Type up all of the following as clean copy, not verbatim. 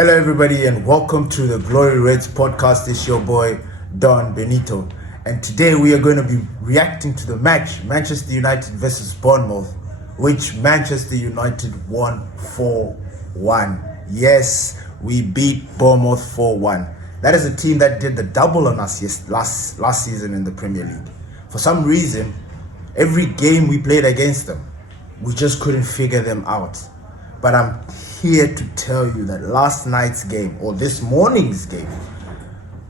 Hello, everybody, and welcome to the Glory Reds podcast. It's your boy, Don Benito. And today we are going to be reacting to the match, Manchester United versus Bournemouth, which Manchester United won 4-1. Yes, we beat Bournemouth 4-1. That is a team that did the double on us last season in the Premier League. For some reason, every game we played against them, we just couldn't figure them out. But I'm here to tell you that last night's game, or this morning's game,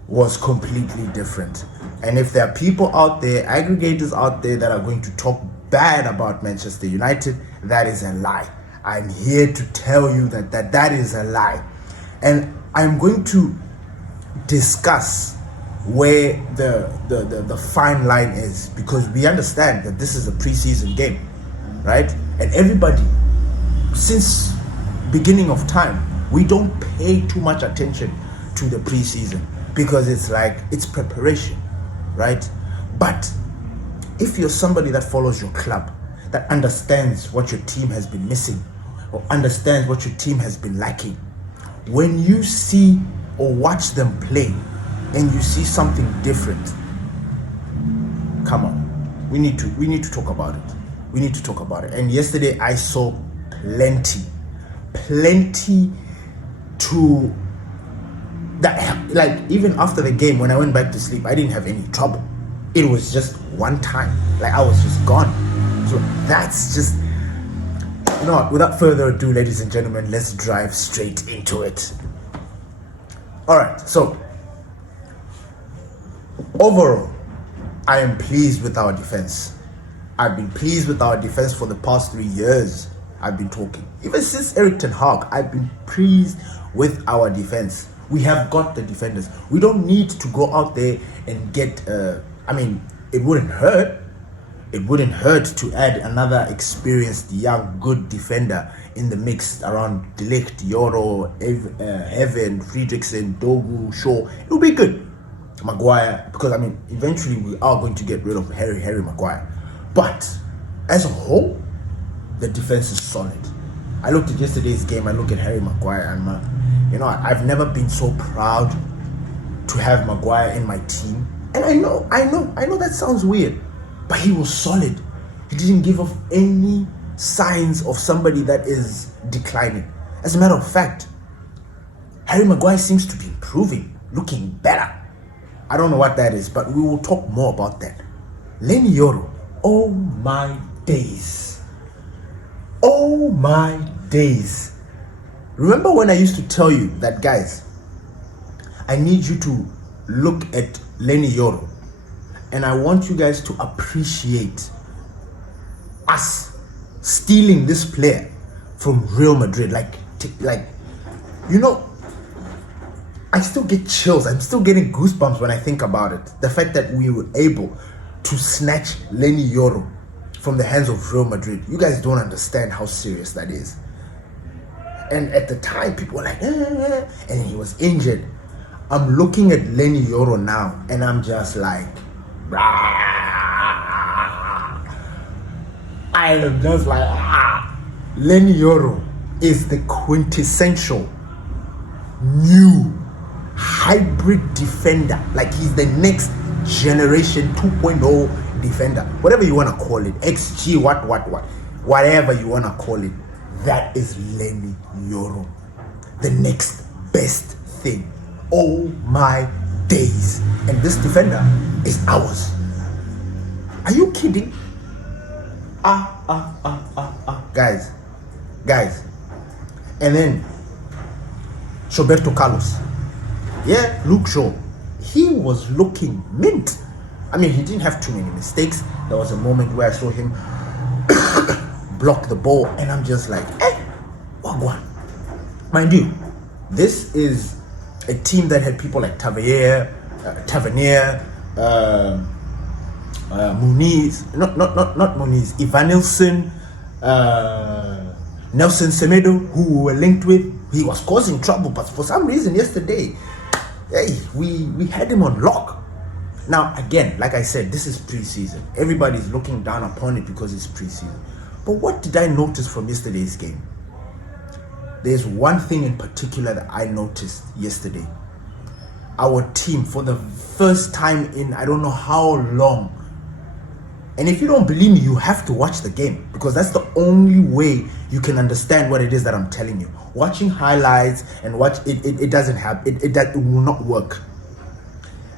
was completely different. And if there are people out there, aggregators out there, that are going to talk bad about Manchester United, that is a lie. I'm here to tell you that is a lie. And I'm going to discuss where the fine line is, because we understand that this is a preseason game, right? And everybody, since beginning of time, we don't pay too much attention to the preseason because it's preparation, right? But if you're somebody that follows your club, that understands what your team has been missing or understands what your team has been lacking, when you see or watch them play and you see something different, come on, we need to talk about it. We need to talk about it. And yesterday I saw plenty to that, like, even after the game, when I went back to sleep, I didn't have any trouble. It was just one time, like, I was just gone. So that's just, you know what, without further ado, ladies and gentlemen, let's drive straight into it. All right, so overall, I am pleased with our defense. I've been pleased with our defense for the past 3 years. I've been talking. Even since Eric Ten Hag, I've been pleased with our defense. We have got the defenders. We don't need to go out there and get, it wouldn't hurt. It wouldn't hurt to add another experienced, young, good defender in the mix around De Ligt, Yoro, Heaven, Friedrichsen, Dogu, Shaw. It would be good. Maguire, because, eventually we are going to get rid of Harry Maguire. But as a whole, the defense is solid. I looked at yesterday's game, I look at Harry Maguire, and I've never been so proud to have Maguire in my team. And I know that sounds weird, but he was solid. He didn't give off any signs of somebody that is declining. As a matter of fact, Harry Maguire seems to be improving, looking better. I don't know what that is, but we will talk more about that. Lenny Yoro, oh my days. Oh my days. Remember when I used to tell you that, guys, I need you to look at Lenny Yoro, and I want you guys to appreciate us stealing this player from Real Madrid. I still get chills. I'm still getting goosebumps when I think about it. The fact that we were able to snatch Lenny Yoro from the hands of Real Madrid. You guys don't understand how serious that is. And at the time, people were like, and he was injured. I'm looking at Lenny Yoro now, and I'm just like, I am just like, Lenny Yoro is the quintessential new hybrid defender. Like, he's the next generation 2.0 defender, whatever you want to call it, XG, whatever you want to call it. That is Lenny Yoro, the next best thing. Oh my days. And this defender is ours. Are you kidding? Guys. And then Roberto Carlos, Luke Shaw, he was looking mint. He didn't have too many mistakes. There was a moment where I saw him block the ball, and I'm just like, wagwan. Mind you, this is a team that had people like Tavernier, Muniz, not Muniz, Ivanilson, Nelson Semedo, who we were linked with. He was causing trouble, but for some reason yesterday, we had him on lock. Now, again, like I said, this is preseason. Everybody's looking down upon it because it's preseason. But what did I notice from yesterday's game? there's one thing in particular that I noticed yesterday. Our team, for the first time in I don't know how long, and if you don't believe me, you have to watch the game, because that's the only way you can understand what it is that I'm telling you. Watching highlights and watch it doesn't happen. It will not work.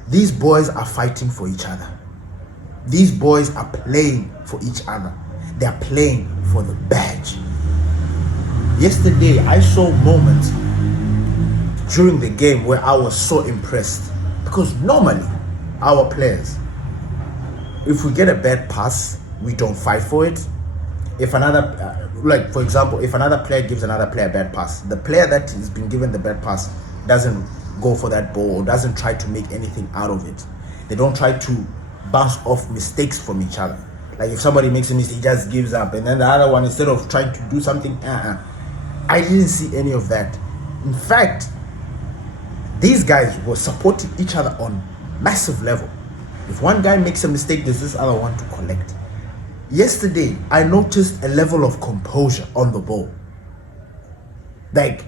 These boys are fighting for each other. These boys are playing for each other. They are playing for the badge. Yesterday, I saw moments during the game where I was so impressed, because normally our players, if we get a bad pass, we don't fight for it. If another, like for example, if another player gives another player a bad pass, the player that has been given the bad pass doesn't go for that ball or doesn't try to make anything out of it. They don't try to bounce off mistakes from each other. Like if somebody makes a mistake, he just gives up, and then the other one, instead of trying to do something, I didn't see any of that. In fact, these guys were supporting each other on massive level. If one guy makes a mistake, there's this other one to collect. Yesterday, I noticed a level of composure on the ball. Like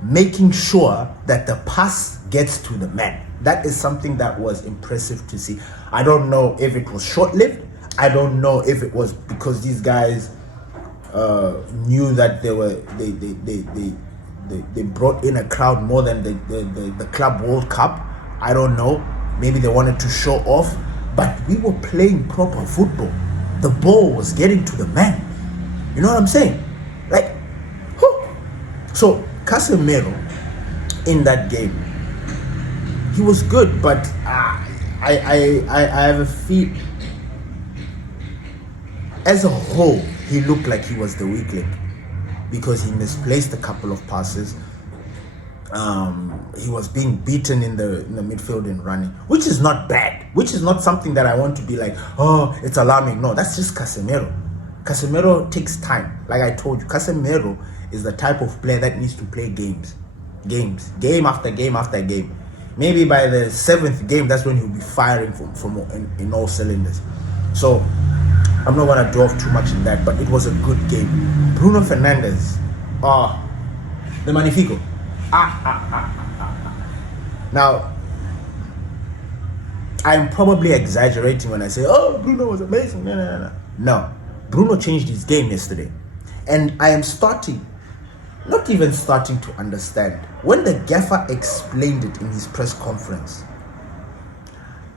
making sure that the pass gets to the man. That is something that was impressive to see. I don't know if it was short-lived. I don't know if it was because these guys knew that they brought in a crowd more than the Club World Cup. I don't know. Maybe they wanted to show off, but we were playing proper football. The ball was getting to the man. You know what I'm saying? Like, whew. So Casemiro in that game, he was good, but I have a feel. As a whole, he looked like he was the weak link because he misplaced a couple of passes. He was being beaten in the midfield and running, which is not bad, which is not something that I want to be like, oh, it's alarming. No, that's just Casemiro. Casemiro takes time. Like I told you, Casemiro is the type of player that needs to play game after game after game. Maybe by the 7th game, that's when he'll be firing from in all cylinders. So I'm not going to dwell too much in that, but it was a good game. Bruno Fernandes, the Magnifico. Now, I'm probably exaggerating when I say, oh, Bruno was amazing. No. Bruno changed his game yesterday. And I am not even starting to understand. When the gaffer explained it in his press conference,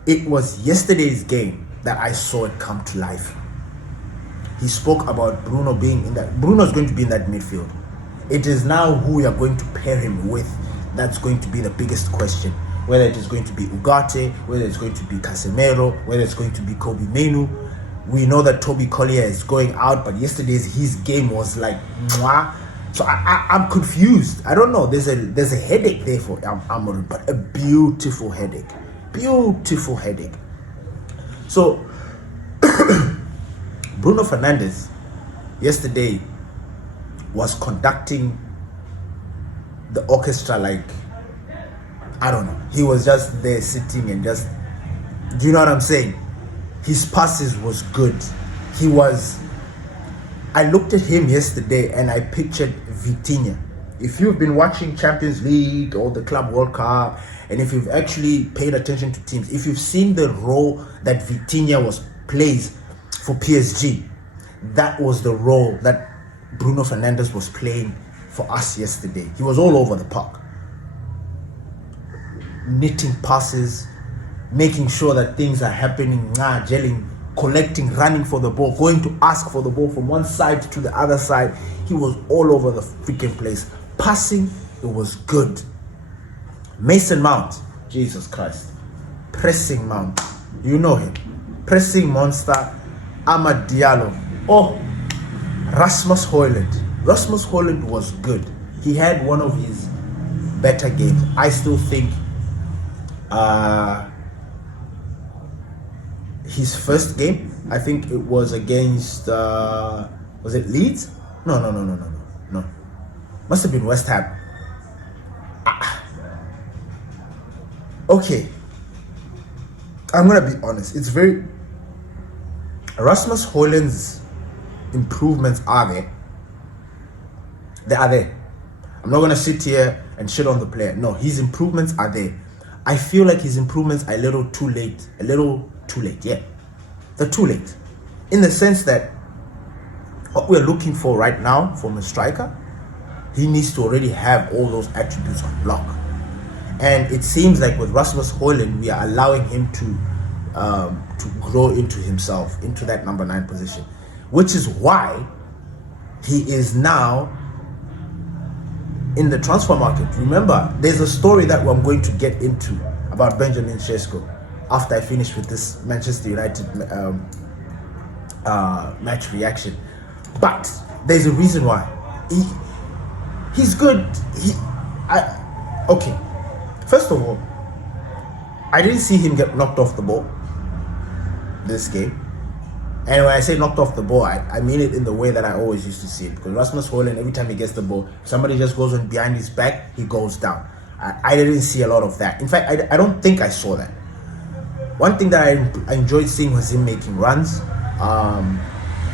it was yesterday's game that I saw it come to life. He spoke about Bruno being in that. Bruno's going to be in that midfield. It is now who we are going to pair him with that's going to be the biggest question. Whether it is going to be Ugarte, whether it's going to be Casemiro, whether it's going to be Kobe Menu. We know that Toby Collier is going out, but his game was like mwah. So I'm confused. I don't know. There's a headache there for Amorim, but a beautiful headache. Beautiful headache. So Bruno Fernandes yesterday was conducting the orchestra like, I don't know. He was just there sitting and just, do you know what I'm saying? His passes was good. I looked at him yesterday and I pictured Vitinha. If you've been watching Champions League or the Club World Cup, and if you've actually paid attention to teams, if you've seen the role that Vitinha plays for PSG, that was the role that Bruno Fernandes was playing for us yesterday. He was all over the park, knitting passes, making sure that things are happening, gelling, collecting, running for the ball, going to ask for the ball from one side to the other side. He was all over the freaking place. Passing, it was good. Mason Mount, Jesus Christ. Pressing Mount, you know him. Pressing monster, Amad Diallo. Oh, Rasmus Højlund. Rasmus Højlund was good. He had one of his better games. I still think his first game, I think it was against, was it Leeds? No. Must have been West Ham. Okay. I'm going to be honest. Rasmus Højlund's improvements are there. They are there. I'm not going to sit here and shit on the player. No, his improvements are there. I feel like his improvements are a little too late. Yeah. They're too late. In the sense that what we're looking for right now from a striker, he needs to already have all those attributes on lock. And it seems like with Rasmus Højlund, we are allowing him to grow into himself, into that number 9 position, which is why he is now in the transfer market. Remember, there's a story that I'm going to get into about Benjamin Sesko after I finish with this Manchester United match reaction. But there's a reason why. He's good. Okay. First of all, I didn't see him get knocked off the ball this game. And when I say knocked off the ball, I mean it in the way that I always used to see it. Because Rasmus Højlund, every time he gets the ball, somebody just goes on behind his back, he goes down. I didn't see a lot of that. In fact, I don't think I saw that. One thing that I enjoyed seeing was him making runs,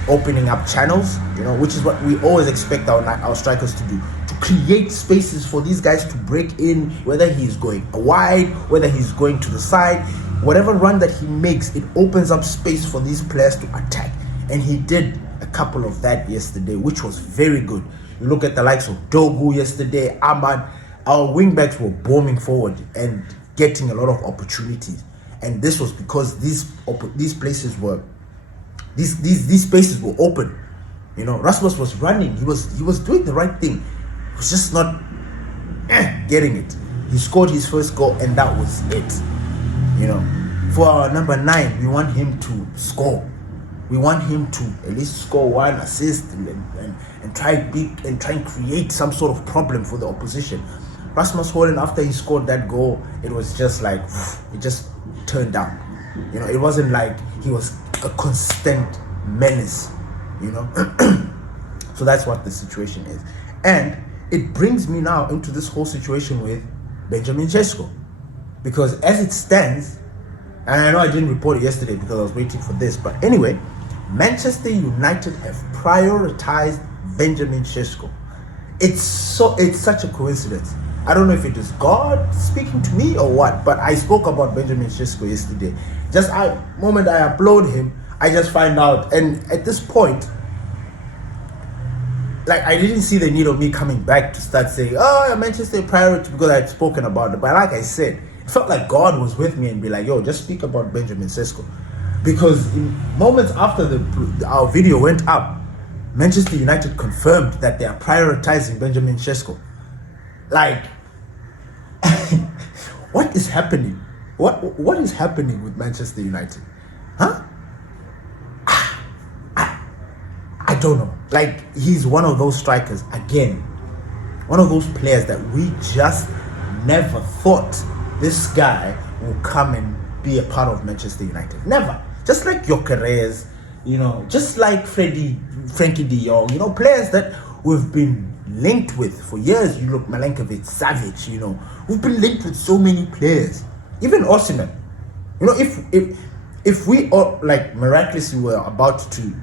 opening up channels, which is what we always expect our strikers to do. To create spaces for these guys to break in, whether he's going wide, whether he's going to the side. Whatever run that he makes, it opens up space for these players to attack. And he did a couple of that yesterday, which was very good. You look at the likes of Dogu yesterday, Ahmad, our wingbacks were bombing forward and getting a lot of opportunities. And this was because these spaces were open. Rasmus was running. He was doing the right thing. He was just not getting it. He scored his first goal, and that was it. For our number 9, we want him to score. We want him to at least score 1 assist and try and create some sort of problem for the opposition. Rasmus Højlund, after he scored that goal, it was just like it just turned down. It wasn't like he was a constant menace. So that's what the situation is, and it brings me now into this whole situation with Benjamin Sesko. Because as it stands, and I know I didn't report it yesterday because I was waiting for this, but anyway, Manchester United have prioritized Benjamin Sesko. It's such a coincidence. I don't know if it is God speaking to me or what, but I spoke about Benjamin Sesko yesterday. Just the moment I upload him, I just find out, and at this point, like, I didn't see the need of me coming back to start saying, oh, Manchester priority, because I'd spoken about it. But like I said, it felt like God was with me and be like, yo, just speak about Benjamin Sesko. Because in moments after our video went up, Manchester United confirmed that they are prioritizing Benjamin Sesko. Like, what is happening? What is happening with Manchester United? Huh? I don't know. Like, he's one of those strikers, again, one of those players that we just never thought this guy will come and be a part of Manchester United. Never. Just like Gyökeres, just like Frankie de Jong, players that we've been linked with for years. You look, Milenkovic, Savic, we've been linked with so many players. Even Osimhen. If we all, like, miraculously were about to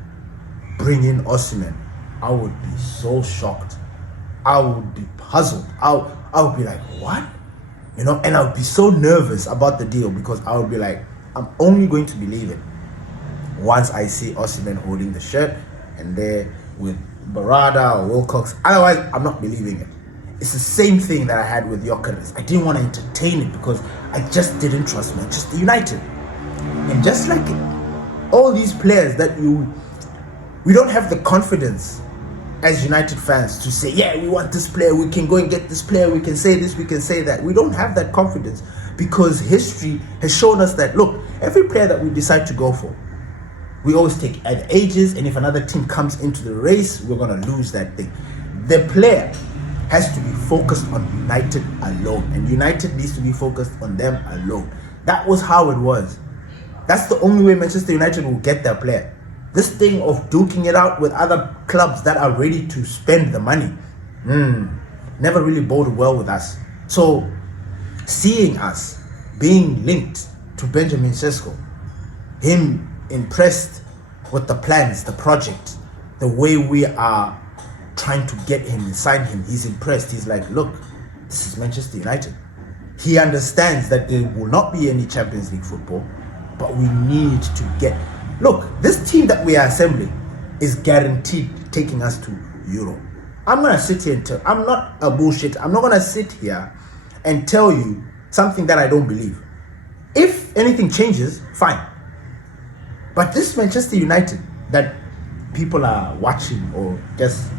bring in Osimhen, I would be so shocked. I would be puzzled. I would be like, what? And I would be so nervous about the deal, because I would be like, I'm only going to believe it once I see Osimhen holding the shirt and there with Barada or Wilcox. Otherwise, I'm not believing it. It's the same thing that I had with Gyökeres. I didn't want to entertain it because I just didn't trust Manchester United. And just like all these players that we don't have the confidence as United fans to say, yeah, we want this player, we can go and get this player, we can say this, we can say that. We don't have that confidence because history has shown us that, look, every player that we decide to go for, we always take at ages, and if another team comes into the race, we're going to lose that thing. The player has to be focused on United alone, and United needs to be focused on them alone. That was how it was. That's the only way Manchester United will get their player. This thing of duking it out with other clubs that are ready to spend the money, never really boded well with us. So, seeing us being linked to Benjamin Sesko, him impressed with the plans, the project, the way we are trying to get him and sign him. He's impressed. He's like, look, this is Manchester United. He understands that there will not be any Champions League football, but we need to get... Look, this team that we are assembling is guaranteed taking us to Europe. I'm going to sit here and tell... I'm not a bullshit. I'm not going to sit here and tell you something that I don't believe. If anything changes, fine. But this Manchester United that people are watching or just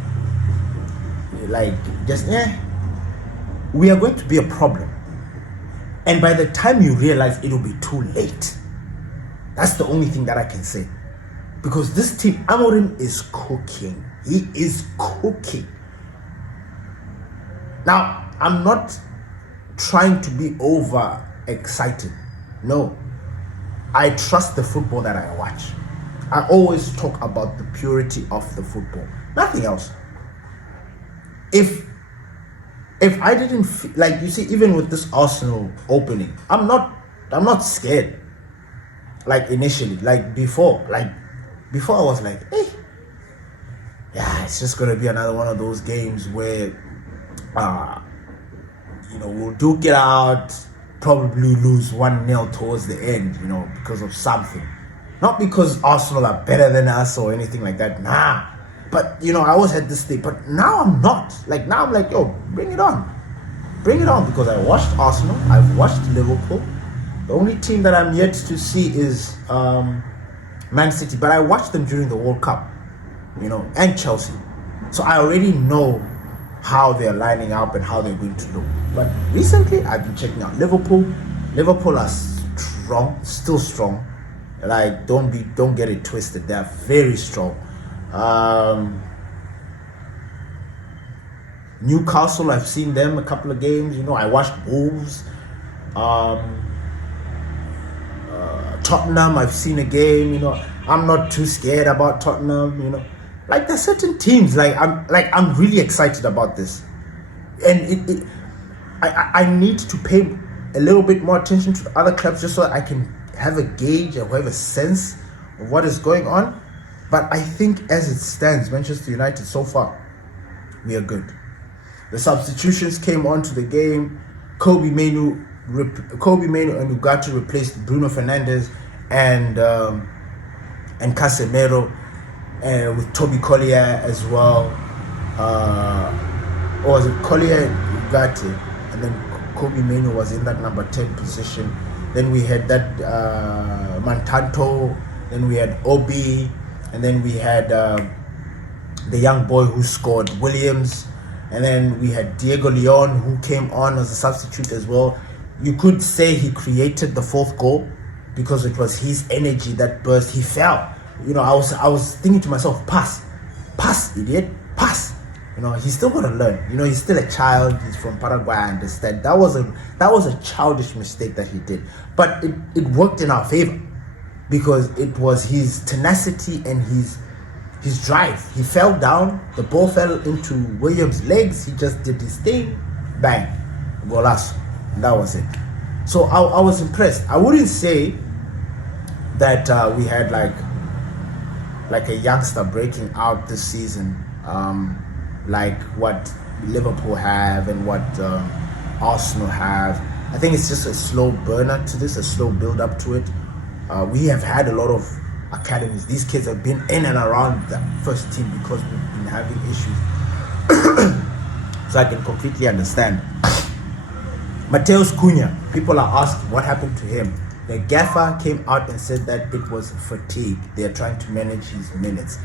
we are going to be a problem. And by the time you realize, it'll be too late. That's the only thing that I can say. Because this team, Amorim is cooking. He is cooking. Now, I'm not trying to be over excited. No. I trust the football that I watch. I always talk about the purity of the football. Nothing else. If I didn't feel, like, you see, even with this Arsenal opening, I'm not scared. Like initially, like before I was like, yeah, it's just gonna be another one of those games where we'll duke it out, probably lose 1-0 towards the end, because of something. Not because Arsenal are better than us or anything like that. Nah. But, I always had this thing. But now I'm not. Like, now I'm like, yo, bring it on. Bring it on. Because I watched Arsenal. I've watched Liverpool. The only team that I'm yet to see is Man City. But I watched them during the World Cup, and Chelsea. So I already know how they're lining up and how they're going to look. But recently, I've been checking out Liverpool. Liverpool are strong, still strong. Like, don't get it twisted. They're very strong. Newcastle, I've seen them a couple of games. I watched Wolves. Tottenham, I've seen a game. I'm not too scared about Tottenham. Like, there's certain teams. I'm really excited about this, and I need to pay a little bit more attention to the other clubs just so that I can have a gauge or have a sense of what is going on. But I think as it stands, Manchester United so far, we are good. The substitutions came onto the game. Kobe Manu and Ugarte replaced Bruno Fernandes and Casemiro, with Toby Collier as well. Or was it Collier and Ugarte? And then Kobe Manu was in that number 10 position. Then we had that Mantanto. Then we had Obi. And then we had the young boy who scored, Williams. And then we had Diego Leon, who came on as a substitute as well. You could say he created the fourth goal because it was his energy that burst. He fell. I was thinking to myself, pass, idiot, pass. He's still got to learn. He's still a child. He's from Paraguay. I understand. That was a childish mistake that he did, but it worked in our favor because it was his tenacity and his drive. He fell down. The ball fell into Williams' legs. He just did his thing. Bang, golazo. That was it. So I was impressed. I wouldn't say that we had like a youngster breaking out this season. Like what Liverpool have and what Arsenal have. I think it's just a slow burner to this, a slow build up to it. We have had a lot of academies. These kids have been in and around the first team because we've been having issues. So I can completely understand. Mateus Cunha, people are asking what happened to him. The gaffer came out and said that it was fatigue. They are trying to manage his minutes.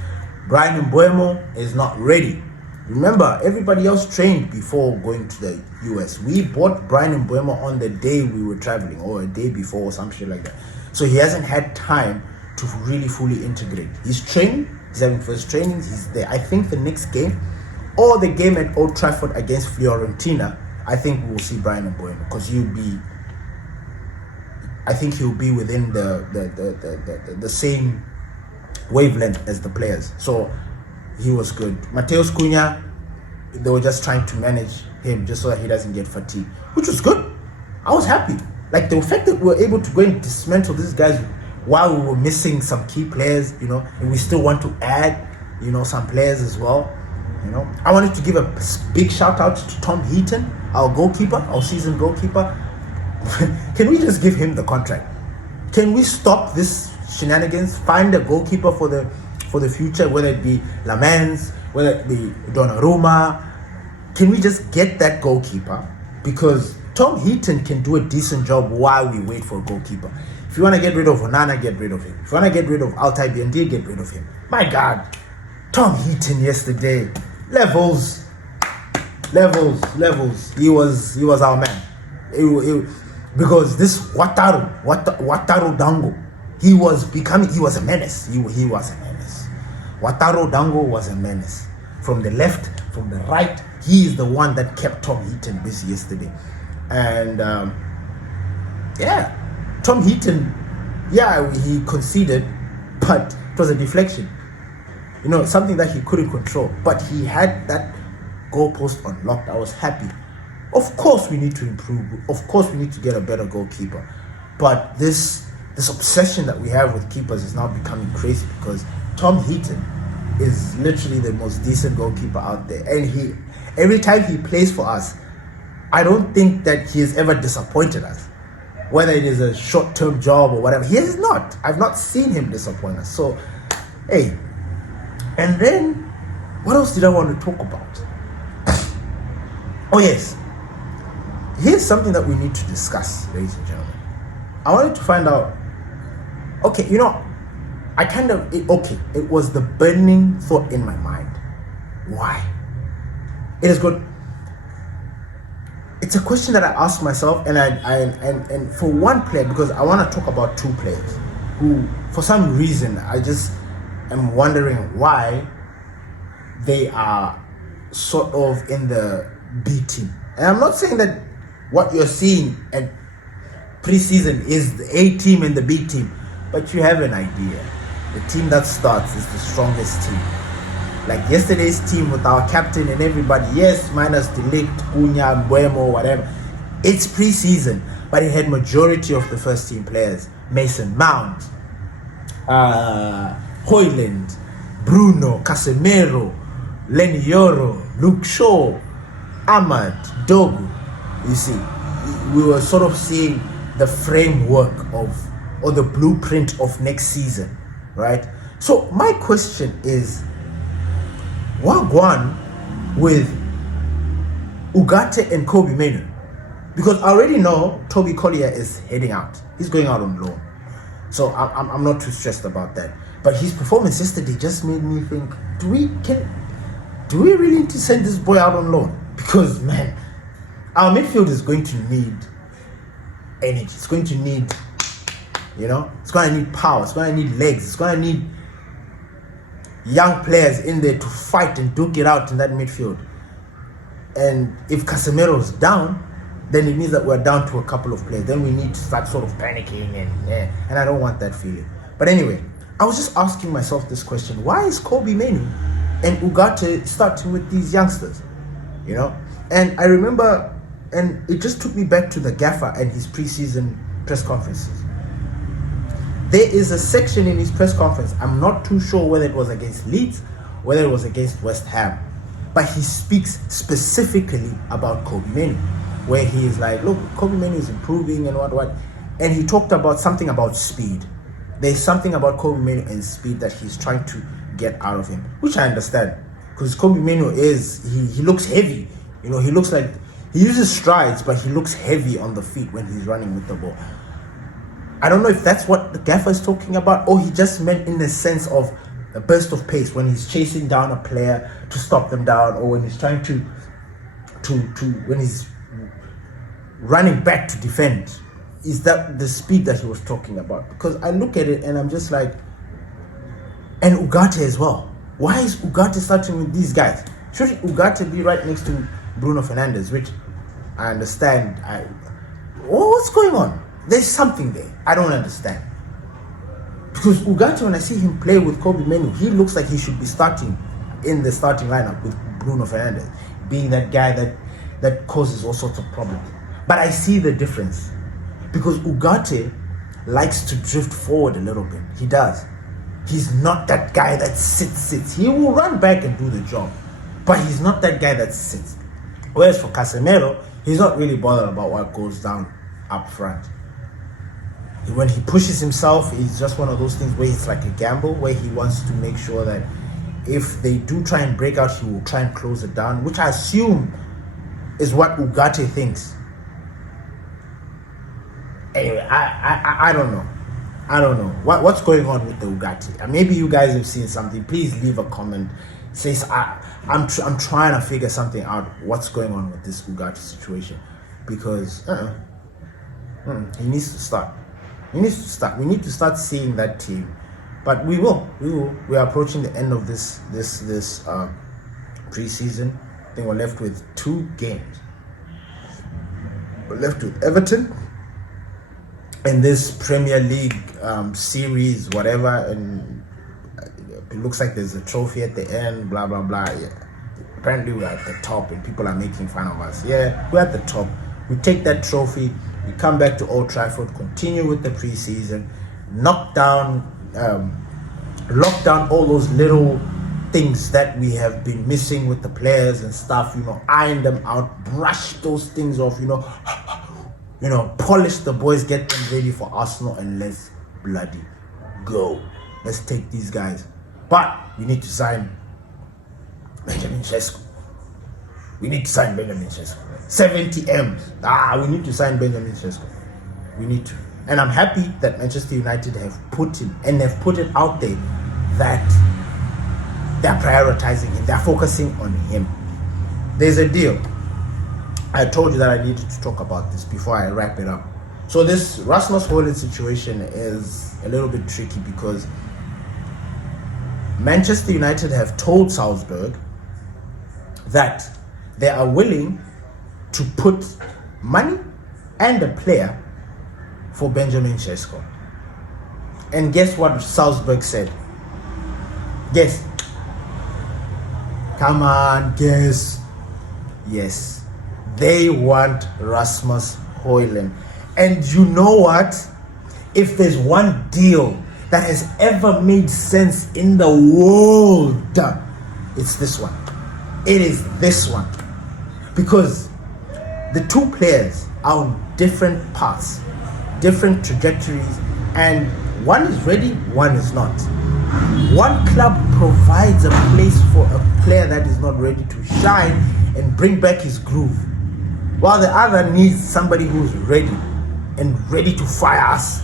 Brian Mbeumo is not ready. Remember, everybody else trained before going to the US. We bought Brian Mbeumo on the day we were traveling, or a day before, or some shit like that. So he hasn't had time to really fully integrate. He's training. He's having first trainings. He's there. I think the next game, or the game at Old Trafford against Fiorentina, I think we'll see Brian Mbeumo because I think he'll be within the same wavelength as the players. So he was good. Mateus Cunha, they were just trying to manage him just so that he doesn't get fatigued, which was good. I was happy. Like the fact that we were able to go and dismantle these guys while we were missing some key players, and we still want to add, some players as well. You know, I wanted to give a big shout out to Tom Heaton, our goalkeeper, our season goalkeeper. Can we just give him the contract? Can we stop this shenanigans? Find a goalkeeper for the future, whether it be Lamans, whether it be Donnarumma. Can we just get that goalkeeper? Because Tom Heaton can do a decent job while we wait for a goalkeeper. If you want to get rid of Onana, get rid of him. If you want to get rid of Altay Biandir, get rid of him. My God, Tom Heaton yesterday, levels. He was our man. Because this Wataru Dango, he was a menace. He was a menace. Wataru Dango was a menace. From the left, from the right, he is the one that kept Tom Heaton busy yesterday. And Tom Heaton, he conceded, but it was a deflection. You know, something that he couldn't control. But he had that goalpost unlocked. I was happy. Of course we need to improve. Of course we need to get a better goalkeeper. But this obsession that we have with keepers is now becoming crazy, because Tom Heaton is literally the most decent goalkeeper out there. And every time he plays for us, I don't think that he has ever disappointed us. Whether it is a short-term job or whatever, he has not. I've not seen him disappoint us. So, hey. And then, what else did I want to talk about? Oh yes. Here's something that we need to discuss, ladies and gentlemen. I wanted to find out, okay, you know, it was the burning thought in my mind. Why? It is good. It's a question that I ask myself, and for one player, because I want to talk about two players who, for some reason, I just am wondering why they are sort of in the B team. And I'm not saying that what you're seeing at preseason is the A team and the B team, but you have an idea. The team that starts is the strongest team. Like yesterday's team with our captain and everybody, yes, minus Delict, Cunha, Mbuemo, whatever. It's preseason, but it had majority of the first team players. Mason Mount, Hoyland, Bruno, Casemiro, Lenny Yoro, Luke Shaw, Ahmad, Dogu. You see, we were sort of seeing the framework or the blueprint of next season, right? So my question is, Wagwan with Ugarte and Kobe Manu? Because I already know Toby Collier is heading out. He's going out on loan. So I'm not too stressed about that. But his performance yesterday just made me think, do we really need to send this boy out on loan? Because, man, our midfield is going to need energy. It's going to need, it's going to need power. It's going to need legs. It's going to need young players in there to fight and duke it out in that midfield. And if Casemiro's down, then it means that we're down to a couple of players. Then we need to start sort of panicking and I don't want that feeling. But anyway, I was just asking myself this question: why is Kobe Manu and Ugarte starting with these youngsters? And I remember, and it just took me back to the gaffer and his preseason press conferences. There is a section in his press conference, I'm not too sure whether it was against Leeds, whether it was against West Ham, but he speaks specifically about Kobe Manu, where he is like, look, Kobe Manu is improving and what, and he talked about something about speed. There's something about Kobe Manu and speed that he's trying to get out of him, which I understand, because Kobe Manu he looks heavy. He looks like he uses strides, but he looks heavy on the feet when he's running with the ball. I don't know if that's what the gaffer is talking about, or he just meant in the sense of a burst of pace when he's chasing down a player to stop them down, or when he's trying to when he's running back to defend. Is that the speed that he was talking about? Because I look at it and I'm just like, and Ugarte as well. Why is Ugarte starting with these guys? Should Ugarte be right next to Bruno Fernandes, which I understand. What's going on? There's something there. I don't understand. Because Ugarte, when I see him play with Kobe Manu, he looks like he should be starting in the starting lineup with Bruno Fernandes, being that guy that causes all sorts of problems. But I see the difference. Because Ugarte likes to drift forward a little bit. He does. He's not that guy that sits. He will run back and do the job. But he's not that guy that sits. Whereas for Casemiro, he's not really bothered about what goes down up front. When he pushes himself, it's just one of those things where it's like a gamble, where he wants to make sure that if they do try and break out, he will try and close it down, which I assume is what Ugarte thinks. Anyway, I don't know. I don't know what's going on with the Ugarte. And maybe you guys have seen something. Please leave a comment. Says I'm trying to figure something out. What's going on with this Ugarte situation? Because he needs to start. He needs to start. We need to start seeing that team. But we will. We are approaching the end of this preseason. I think we're left with 2 games. We're left with Everton in this Premier League series, whatever, and it looks like there's a trophy at the end, blah blah blah. Yeah. Apparently we're at the top and people are making fun of us. Yeah, we're at the top. We take that trophy, we come back to Old Trafford, continue with the preseason, lock down all those little things that we have been missing with the players and stuff, iron them out, brush those things off, polish the boys, get them ready for Arsenal, and let's bloody go. Let's take these guys. But we need to sign Benjamin Sesko. 70 M's. We need to sign Benjamin Sesko. We need to. And I'm happy that Manchester United have put it out there that they're prioritizing him. They're focusing on him. There's a deal. I told you that I needed to talk about this before I wrap it up. So this Rasmus Højlund situation is a little bit tricky because Manchester United have told Salzburg that they are willing to put money and a player for Benjamin Sesko. And guess what Salzburg said? Guess. Come on, guess. Yes. They want Rasmus Højlund. And you know what? If there's one deal that has ever made sense in the world, it's this one. It is this one. Because the 2 players are on different paths, different trajectories, and one is ready, one is not. One club provides a place for a player that is not ready to shine and bring back his groove, while the other needs somebody who's ready and ready to fire us,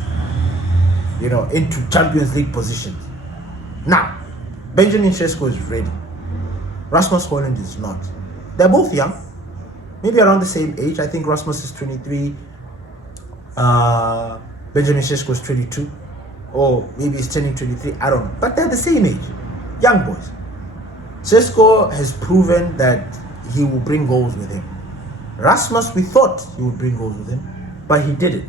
into Champions League positions. Now, Benjamin Sesko is ready. Rasmus Højlund is not. They're both young, maybe around the same age. I think Rasmus is 23, Benjamin Sesko is 22, or maybe he's turning 23, I don't know. But they're the same age, young boys. Sesko has proven that he will bring goals with him. Rasmus, we thought he would bring goals with him, but he didn't.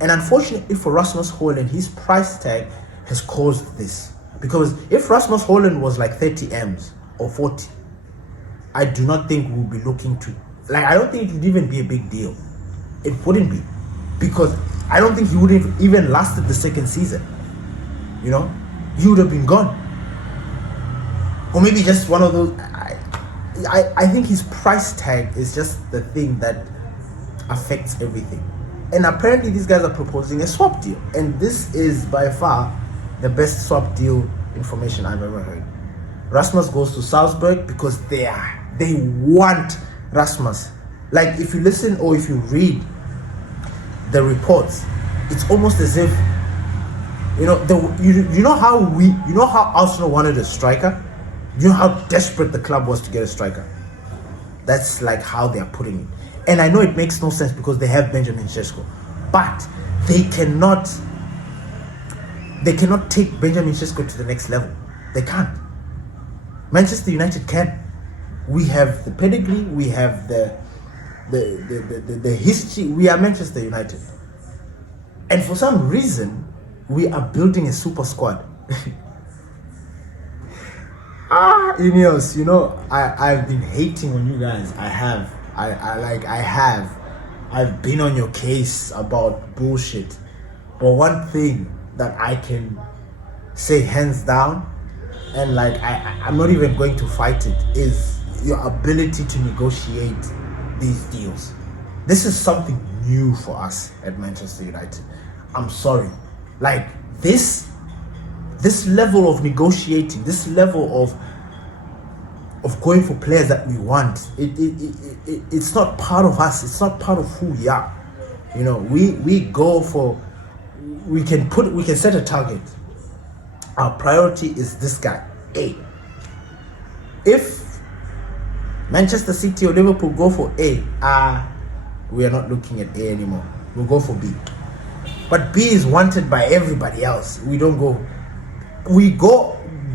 And unfortunately for Rasmus Højlund, his price tag has caused this. Because if Rasmus Højlund was like 30 M's or 40, I do not think we'll be looking to, I don't think it would even be a big deal. It wouldn't be. Because I don't think he would have even lasted the second season. He would have been gone. Or maybe just one of those. I think his price tag is just the thing that affects everything. And apparently these guys are proposing a swap deal. And this is by far the best swap deal information I've ever heard. Rasmus goes to Salzburg because they want Rasmus. Like, if you listen or if you read the reports, it's almost as if you know how Arsenal wanted a striker. You know how desperate the club was to get a striker. That's like how they are putting it. And I know it makes no sense because they have Benjamin Sesko, but they cannot take Benjamin Sesko to the next level. They can't. Manchester United can. We have the pedigree. We have the history. We are Manchester United, and for some reason, we are building a super squad. Ineos, I've been hating on you guys. I've been on your case about bullshit. But one thing that I can say hands down, and I'm not even going to fight it, is your ability to negotiate these deals. This is something new for us at Manchester United. I'm sorry. Like this level of negotiating, this level of going for players that we want, it's not part of us. It's not part of who we are. You know, we go for, we can set a target. Our priority is this guy, A. If Manchester City or Liverpool go for A, we are not looking at A anymore. We'll go for B. But B is wanted by everybody else. We go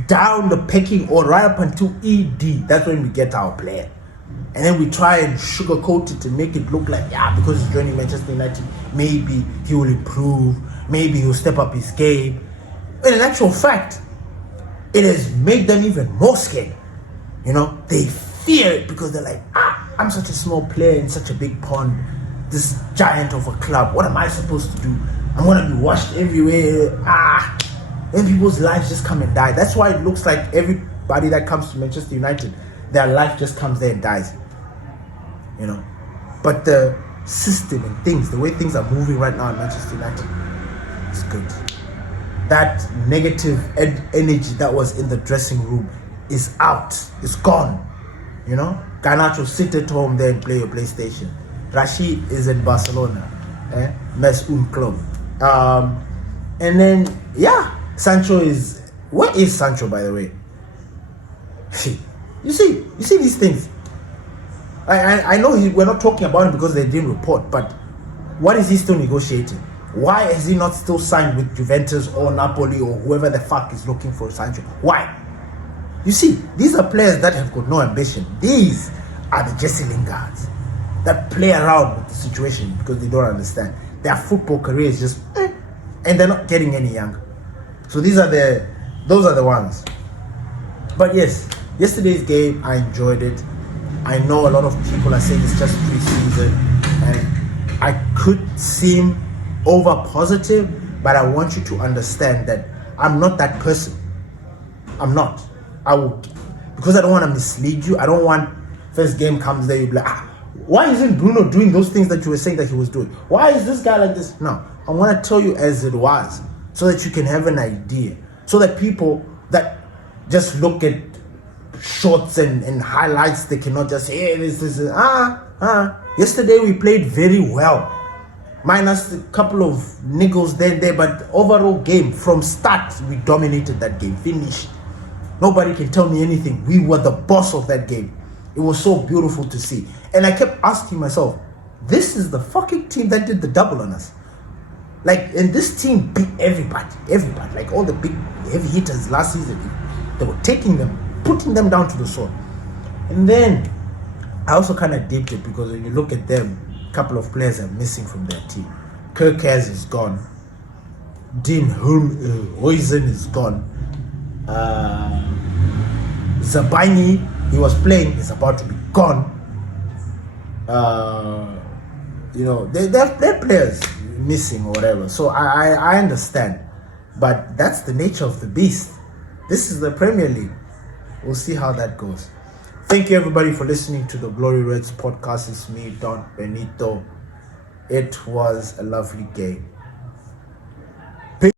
down the pecking order right up until ED. That's when we get our player. And then we try and sugarcoat it to make it look like, because he's joining Manchester United, maybe he will improve, maybe he'll step up his game. And in actual fact, it has made them even more scared. You know, they fear it because they're like, I'm such a small player in such a big pond, this giant of a club. What am I supposed to do? I'm going to be watched everywhere. Then people's lives just come and die. That's why it looks like everybody that comes to Manchester United, their life just comes there and dies. You know, but the system and things, the way things are moving right now in Manchester United, is good. That negative energy that was in the dressing room is out. It's gone. You know, Garnacho, sit at home there and play your PlayStation. Rashid is in Barcelona. Mess un club. And then Sancho is. Where is Sancho, by the way? You see these things. I know we're not talking about him because they didn't report, but what is he still negotiating? Why is he not still signed with Juventus or Napoli or whoever the fuck is looking for Sancho? Why? You see, these are players that have got no ambition. These are the Jesse Lingards that play around with the situation because they don't understand. Their football career is just and they're not getting any younger. So those are the ones. But yes, yesterday's game, I enjoyed it. I know a lot of people are saying it's just pre-season, and I could seem over positive, but I want you to understand that I'm not that person. I'm not. Because I don't want to mislead you. I don't want first game comes there, you'll be like, why isn't Bruno doing those things that you were saying that he was doing? Why is this guy like this? No, I want to tell you as it was, so that you can have an idea, so that people that just look at shorts and highlights, they cannot just say, hey, this is yesterday we played very well, minus a couple of niggles there, but overall game from start we dominated that game. Finished. Nobody can tell me anything. We were the boss of that game. It was so beautiful to see. And I kept asking myself, this is the fucking team that did the double on us. Like, and this team beat everybody, like all the big heavy hitters last season. They were taking them, putting them down to the sword. And then I also kind of dipped it because when you look at them, a couple of players are missing from their team. Kirkaz is gone. Dean Huijsen is gone. Zabani, he was playing, is about to be gone. They're players missing or whatever. So I understand. But that's the nature of the beast. This is the Premier League. We'll see how that goes. Thank you everybody for listening to the Glory Reds podcast. It's me, Don Benito. It was a lovely game.